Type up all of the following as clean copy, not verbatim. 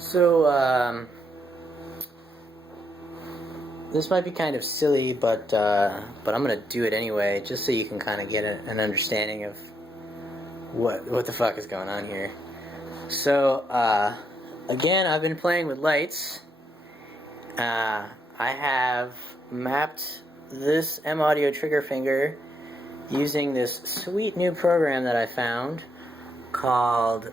So, this might be kind of silly, but I'm gonna do it anyway, just so you can kind of get an understanding of what the fuck is going on here. So, again, I've been playing with lights. I have mapped this M-Audio trigger finger using this sweet new program that I found called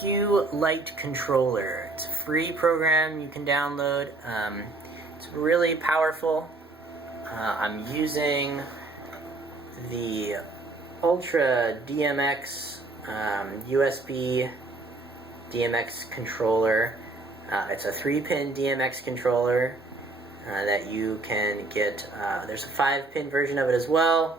Q Light Controller. It's a free program you can download. It's really powerful. I'm using the Ultra DMX USB DMX controller. It's a 3-pin DMX controller that you can get. There's a 5-pin version of it as well.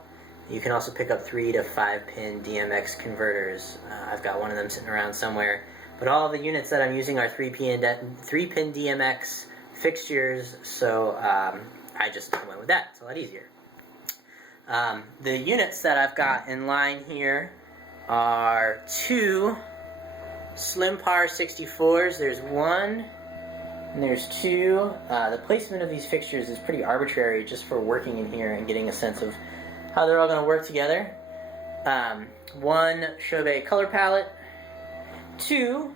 You can also pick up 3 to 5-pin DMX converters. I've got one of them sitting around somewhere. But all of the units that I'm using are 3-pin DMX fixtures, so I just went with that. It's a lot easier. The units that I've got in line here are 2 Slim Par 64s. There's 1 and there's 2. The placement of these fixtures is pretty arbitrary just for working in here and getting a sense of how they're all going to work together. 1 Chauvet color palette, 2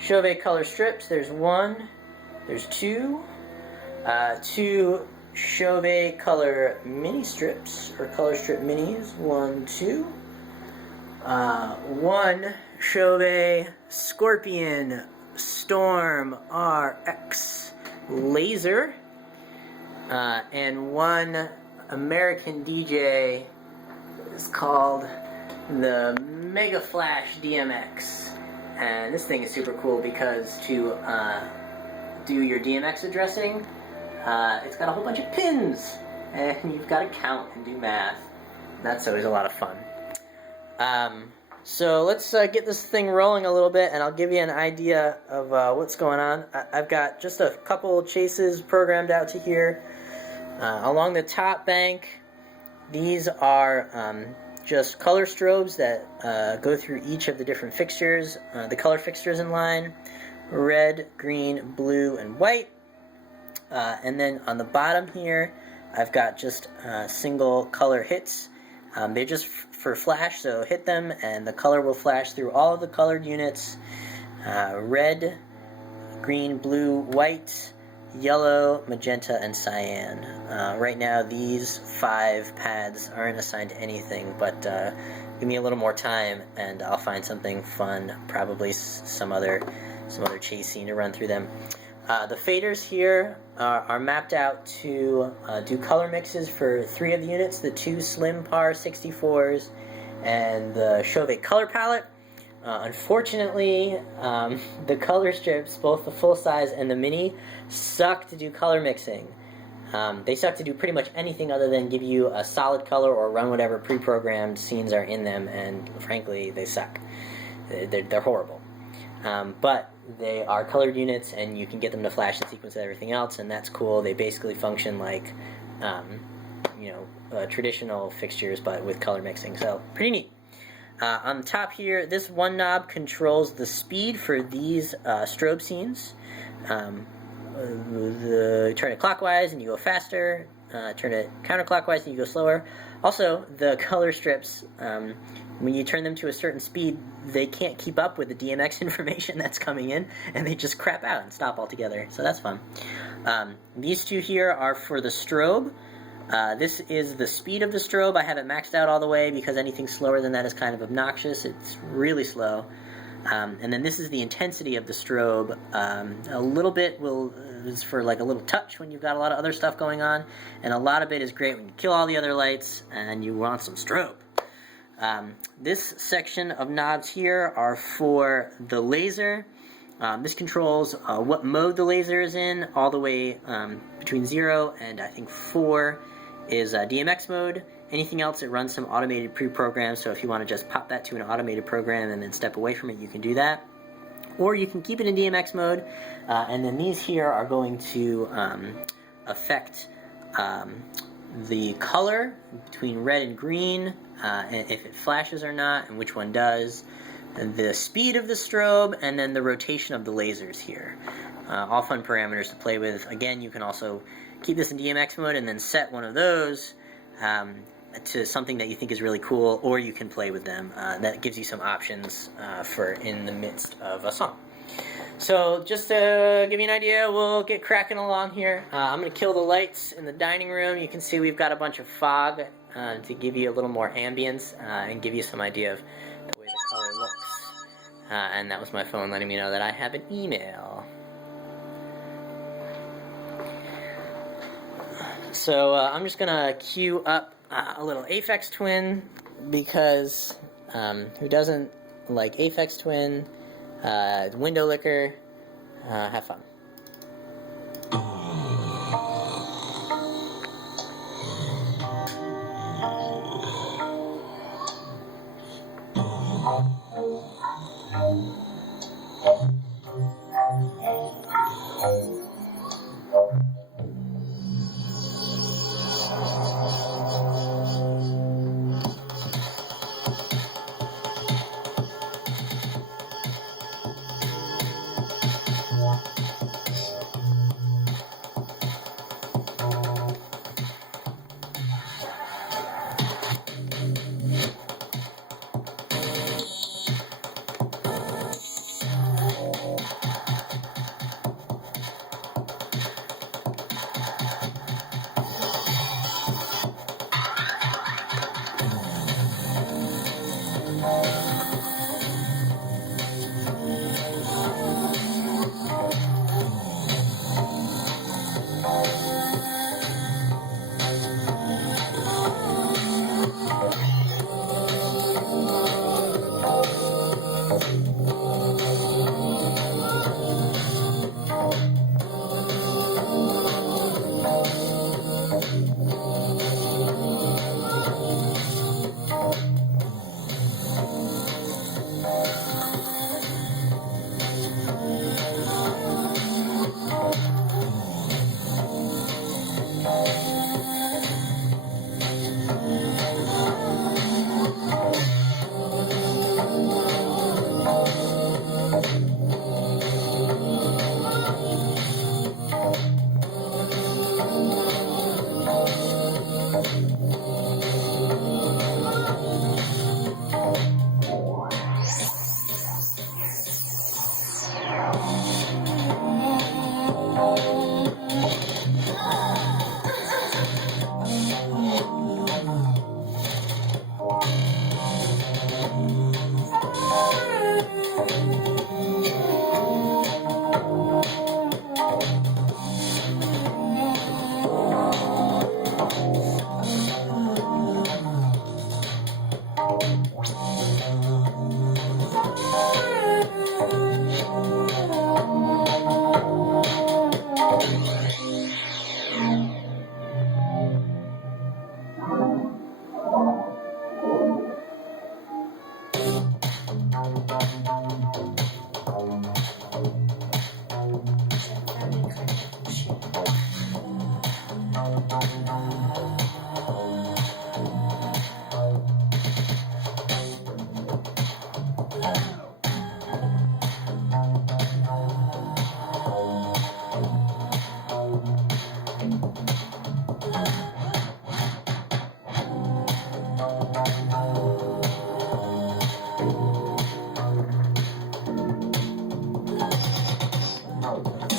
Chauvet color strips. There's 1, there's 2, 2 Chauvet color mini strips or color strip minis. 1, 2. 1 Chauvet Scorpion Storm RX laser, and 1 American DJ is called the Mega Flash DMX. And this thing is super cool because to do your DMX addressing, it's got a whole bunch of pins, and you've got to count and do math. That's always a lot of fun. So let's get this thing rolling a little bit, and I'll give you an idea of what's going on. I've got just a couple chases programmed out to here. Along the top bank, these are just color strobes that go through each of the different fixtures, the color fixtures in line: red, green, blue, and white. And then on the bottom here, I've got just single color hits. They're just for flash, so hit them and the color will flash through all of the colored units: red, green, blue, white, yellow, magenta, and cyan. Right now these 5 pads aren't assigned to anything, but give me a little more time and I'll find something fun, probably some other chase scene to run through them. The faders here are mapped out to do color mixes for 3 of the units: the 2 Slim Par 64s and the Chauvet color palette. Unfortunately, the color strips, both the full size and the mini, suck to do color mixing. They suck to do pretty much anything other than give you a solid color or run whatever pre-programmed scenes are in them, and frankly, they suck. They're horrible. But they are colored units, and you can get them to flash and sequence with everything else, and that's cool. They basically function like, traditional fixtures, but with color mixing, so pretty neat. On the top here, this one knob controls the speed for these strobe scenes. Turn it clockwise and you go faster. Turn it counterclockwise and you go slower. Also, the color strips, when you turn them to a certain speed, they can't keep up with the DMX information that's coming in, and they just crap out and stop altogether, so that's fun. These 2 here are for the strobe. This is the speed of the strobe. I have it maxed out all the way because anything slower than that is kind of obnoxious. It's really slow. And then this is the intensity of the strobe. A little bit is for like a little touch when you've got a lot of other stuff going on, and a lot of it is great when you kill all the other lights and you want some strobe. This section of knobs here are for the laser. This controls what mode the laser is in, all the way between 0 and I think 4 is DMX mode. Anything else, it runs some automated pre-program, so if you want to just pop that to an automated program and then step away from it, you can do that. Or you can keep it in DMX mode, and then these here are going to affect the color between red and green, and if it flashes or not, and which one does. the speed of the strobe, and then the rotation of the lasers here. All fun parameters to play with. Again, you can also keep this in DMX mode and then set one of those to something that you think is really cool, or you can play with them. That gives you some options for in the midst of a song. So just to give you an idea, we'll get cracking along here. I'm going to kill the lights in the dining room. You can see we've got a bunch of fog to give you a little more ambience and give you some idea of the way the color looks. And that was my phone letting me know that I have an email. So I'm just going to cue up a little Aphex Twin, because who doesn't like Aphex Twin? Window licker, have fun.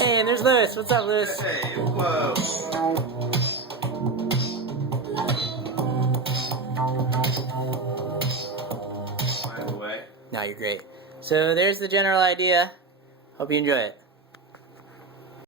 Hey, and there's Lewis. What's up, Lewis? Hey, whoa. By the way. No, you're great. So there's the general idea. Hope you enjoy it.